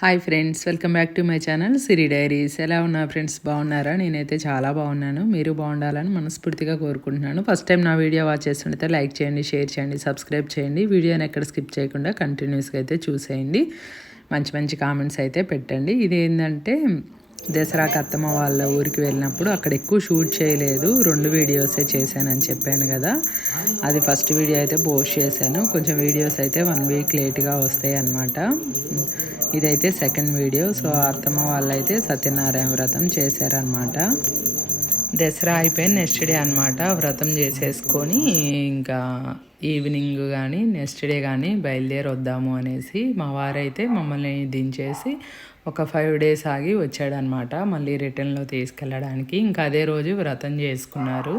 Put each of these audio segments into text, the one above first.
Hi friends welcome back to my channel Siri Diaries. ఎలా ఉన్నా friends బాగున్నారా? నేనైతే చాలా బాగున్నాను. మీరు బాగుండాలని మనస్ఫూర్తిగా కోరుకుంటున్నాను. ఫస్ట్ టైం నా వీడియో వాచ్ చేస్తుంటే లైక్ చేయండి షేర్ చేయండి సబ్స్క్రైబ్ చేయండి. వీడియోని ఎక్కడ స్కిప్ చేయకుండా కంటిన్యూస్గా అయితే చూసేయండి. మంచి మంచి కామెంట్స్ అయితే పెట్టండి. ఇది ఏంటంటే దసరాకి అత్తమ్మ వాళ్ళ ఊరికి వెళ్ళినప్పుడు అక్కడ ఎక్కువ షూట్ చేయలేదు. రెండు వీడియోసే చేశానని చెప్పాను కదా. అది ఫస్ట్ వీడియో అయితే పోస్ట్ చేశాను. కొంచెం వీడియోస్ అయితే వన్ వీక్ లేట్గా వస్తాయి అన్నమాట. ఇదైతే సెకండ్ వీడియో. సో అత్తమ్మ వాళ్ళు అయితే సత్యనారాయణ వ్రతం చేశారనమాట దసరా అయిపోయిన నెక్స్ట్ డే అనమాట వ్రతం చేసేసుకొని ఇంకా ఈవినింగ్ కానీ నెక్స్ట్ డే కానీ బయలుదేరి వద్దాము అనేసి మా వారైతే మమ్మల్ని దించేసి ఒక ఫైవ్ డేస్ ఆగి వచ్చాడనమాట మళ్ళీ రిటర్న్లో తీసుకెళ్ళడానికి. ఇంకా అదే రోజు వ్రతం చేసుకున్నారు.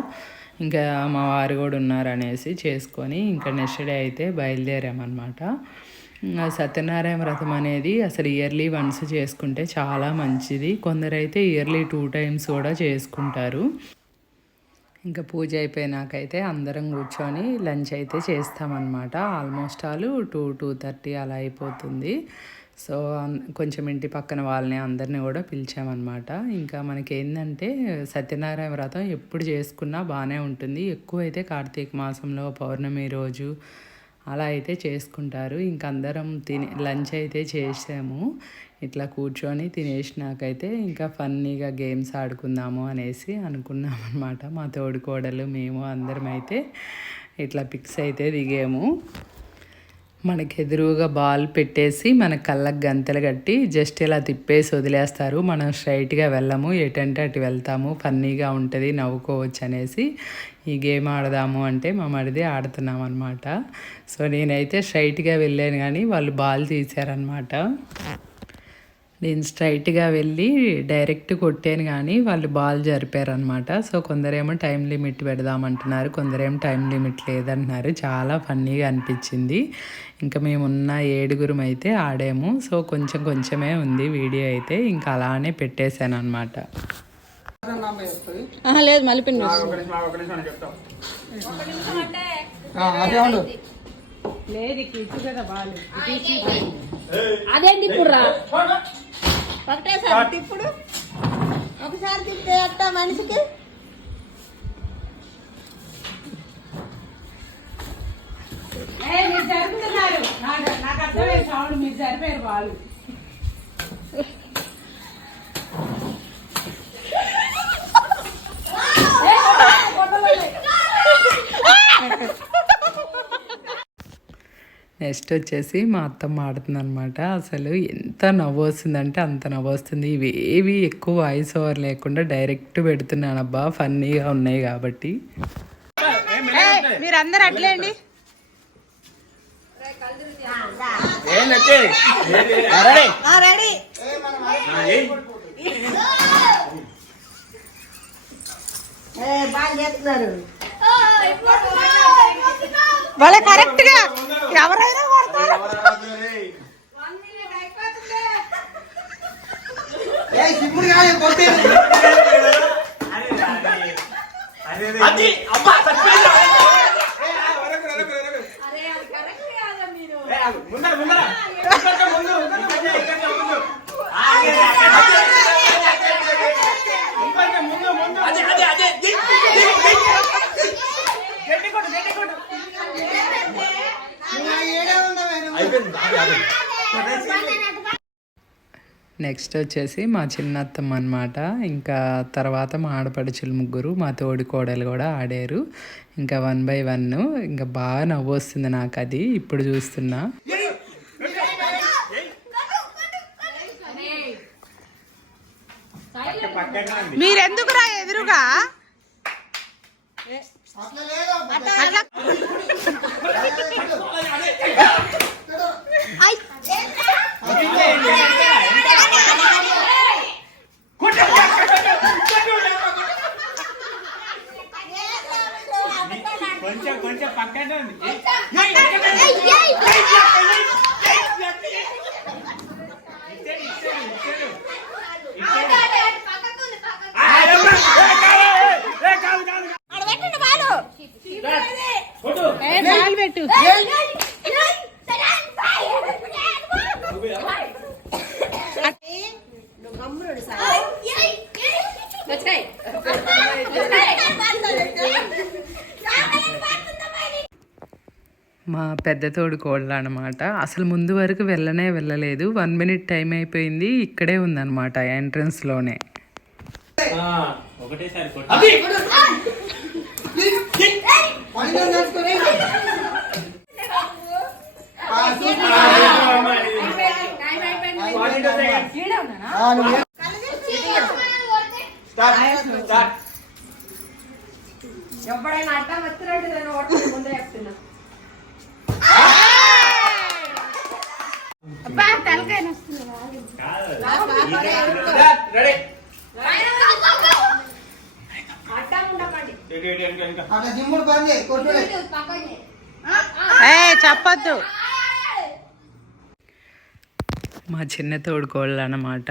ఇంకా మా వారు కూడా ఉన్నారు అనేసి చేసుకొని ఇంకా నెక్స్ట్ డే అయితే బయలుదేరామన్నమాట. సత్యనారాయణ వ్రతం అనేది అసలు ఇయర్లీ వన్స్ చేసుకుంటే చాలా మంచిది. కొందరైతే ఇయర్లీ టూ టైమ్స్ కూడా చేసుకుంటారు. ఇంకా పూజ అయిపోయినాకైతే అందరం కూర్చొని లంచ్ అయితే చేస్తామన్నమాట. Almost all two two thirty అలా అయిపోతుంది. సో కొంచెం ఇంటి పక్కన వాళ్ళని అందరిని కూడా పిలిచామన్నమాట. ఇంకా మనకి ఏంటంటే సత్యనారాయణ వ్రతం ఎప్పుడు చేసుకున్నా బాగానే ఉంటుంది. ఎక్కువ అయితే కార్తీక మాసంలో పౌర్ణమి రోజు అలా అయితే చేసుకుంటారు. ఇంక అందరం తిని లంచ్ అయితే చేసాము. ఇట్లా కూర్చొని తినేసినాకైతే ఇంకా ఫన్నీగా గేమ్స్ ఆడుకుందాము అనేసి అనుకున్నాం అనమాట మా తోడుకోడలు మేము అందరం అయితే ఇట్లా పిక్స్ అయితే దిగాము. మనకి ఎదురుగా బాల్ పెట్టేసి మన కళ్ళకు గంతలు కట్టి జస్ట్ ఇలా తిప్పేసి వదిలేస్తారు. మనం స్ట్రైట్గా వెళ్ళము. ఎటంటే అటు వెళ్తాము. ఫన్నీగా ఉంటుంది. నవ్వుకోవచ్చు అనేసి ఈ గేమ్ ఆడదాము అంటే మా మరిది ఆడుతున్నాం అనమాట సో నేనైతే స్ట్రైట్గా వెళ్ళాను కానీ వాళ్ళు బాల్ తీశారనమాట నేను స్ట్రైట్గా వెళ్ళి డైరెక్ట్ కొట్టాను కానీ వాళ్ళు బాల్ జరిపారనమాట సో కొందరేమో టైం లిమిట్ పెడదామంటున్నారు కొందరేమో టైం లిమిట్ లేదంటున్నారు. చాలా ఫన్నీగా అనిపించింది. ఇంకా మేమున్న ఏడుగురం అయితే ఆడాము. సో కొంచెం కొంచెమే ఉంది వీడియో అయితే. ఇంకా అలానే పెట్టేశాను అనమాట లేదు మళ్ళీ అదేంటి ఇప్పుడు రా. ఒకటేసారి తిప్పుడు. ఒకసారి తిప్పితే అట్ట మనిషికి. మీరు జరుపుతున్నారు. నాకు నాకు అర్థమైంది సౌండ్ మీరు జరిపారు వాళ్ళు. నెక్స్ట్ వచ్చేసి మా అత్తమ్మ ఆడుతుంది అనమాట అసలు ఎంత నవ్వు వస్తుందంటే అంత నవ్వు వస్తుంది. ఇవి ఏవి ఎక్కువ వాయిస్ ఓవర్ లేకుండా డైరెక్ట్ పెడుతున్నాను అబ్బా ఫన్నీగా ఉన్నాయి కాబట్టి. మీరు అందరు అట్లేండి రెడీ. వాళ్ళ కరెక్ట్గా. ఎవరైనా కొడతారు. నెక్స్ట్ వచ్చేసి మా చిన్నత్తమ్మ అనమాట ఇంకా తర్వాత మా ఆడపడుచులు ముగ్గురు మా తోడి కోడలు కూడా ఆడారు. ఇంకా వన్ బై వన్ ఇంకా బాగా నవ్వు వస్తుంది నాకు అది ఇప్పుడు చూస్తున్నా. మీరెందుకు రా ఎదురుగా? అట్లా కొంచెం కొంచెం పక్కన ఉంది. ఆ, ఏమ్మా? ఏ, కాదు, ఏ, ఏ, కాదు, కాదు, కాదు. కొట్టు. ఏ, బాల్ పెట్టు Hey! చూడు సార్ మా పెద్ద తోడు కోళ్ళ అనమాట అసలు ముందు వరకు వెళ్ళనే వెళ్ళలేదు. వన్ మినిట్ టైం అయిపోయింది. ఇక్కడే ఉందన్నమాట ఎంట్రన్స్లోనే. ఎప్పుడైనా అడ్డం వచ్చినట్టు ముందే చెప్తున్నా. చెప్పద్దు. మా చిన్న తోడుకోళ్ళు అనమాట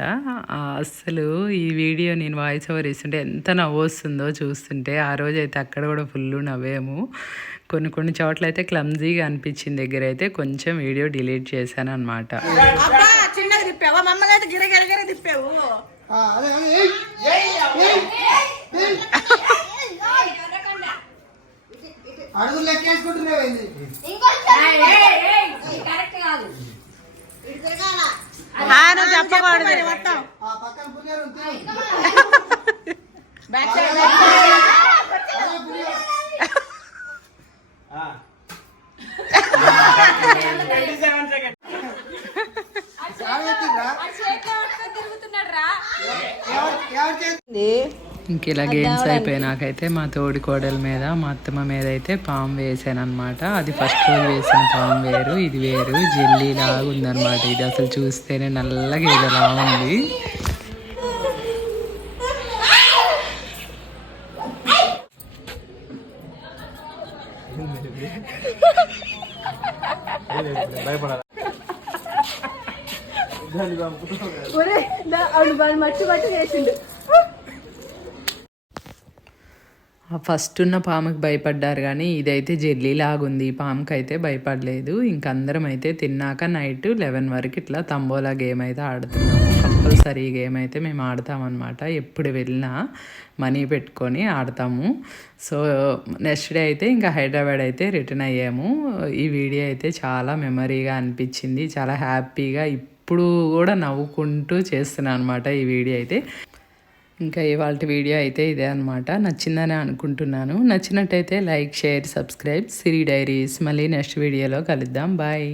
అస్సలు ఈ వీడియో నేను వాయిస్ ఓవర్ ఇస్తుంటే ఎంత నవ్వు వస్తుందో చూస్తుంటే ఆ రోజు అయితే అక్కడ కూడా ఫుల్ నవ్వాము. కొన్ని కొన్ని చోట్ల అయితే క్లమ్జీగా అనిపించిన దగ్గర అయితే కొంచెం వీడియో డిలీట్ చేశాను అనమాట అబ్బా చిన్నగా తిప్పావా మమ్మల్ని అయితే గిర గిర గిర తిప్పావు ఆ, అదే అదే ఏయ్, ఏయ్, ఏయ్, ఏయ్. అడుగులు లెక్కేసుకుంటున్నావు ఏంది కరెక్ట్ కాదు చెప్పకూడదు ఆ పక్కన పులిహార ఉంది, తిను. బ్యాక్ అదే, సైడ్ అదే పులిహార. చాలా ఎత్తిండ్రా? ఎవరు- ఎవరు చేతి- ఇంక ఇలా గేమ్స్ అయిపోయినాకైతే మా తోడి కోడల మీద మా అత్తమ్మ మీద అయితే పాము వేసాను అనమాట అది ఫస్ట్ రోజు వేసిన పాము వేరు ఇది వేరు జెల్లీ లాగా ఉందనమాట ఇది అసలు చూస్తేనే నల్లగా ఇది ఉంది. ఫస్ట్ ఉన్న పాముకి భయపడ్డారు కానీ ఇదైతే జెల్లీ లాగుంది. ఈ పాముకి అయితే భయపడలేదు. ఇంక అందరం అయితే తిన్నాక నైట్ లెవెన్ వరకు ఇట్లా తంబోలా గేమ్ అయితే ఆడుతున్నాము కంపల్సరీ గేమ్ అయితే మేము ఆడతామన్నమాట. ఎప్పుడు వెళ్ళినా మనీ పెట్టుకొని ఆడతాము. సో నెక్స్ట్ డే అయితే ఇంకా హైదరాబాద్ అయితే రిటర్న్ అయ్యాము. ఈ వీడియో అయితే చాలా మెమరీగా అనిపించింది. చాలా హ్యాపీగా ఇప్పుడు కూడా నవ్వుకుంటూ చేస్తున్నాను అనమాట ఈ వీడియో అయితే. ఇంకా ఇవాళ వీడియో అయితే ఇదే అనమాట నచ్చిందని అనుకుంటున్నాను. నచ్చినట్టయితే like share subscribe. Siri Diaries. మళ్ళీ నెక్స్ట్ వీడియోలో కలుద్దాం. బాయ్.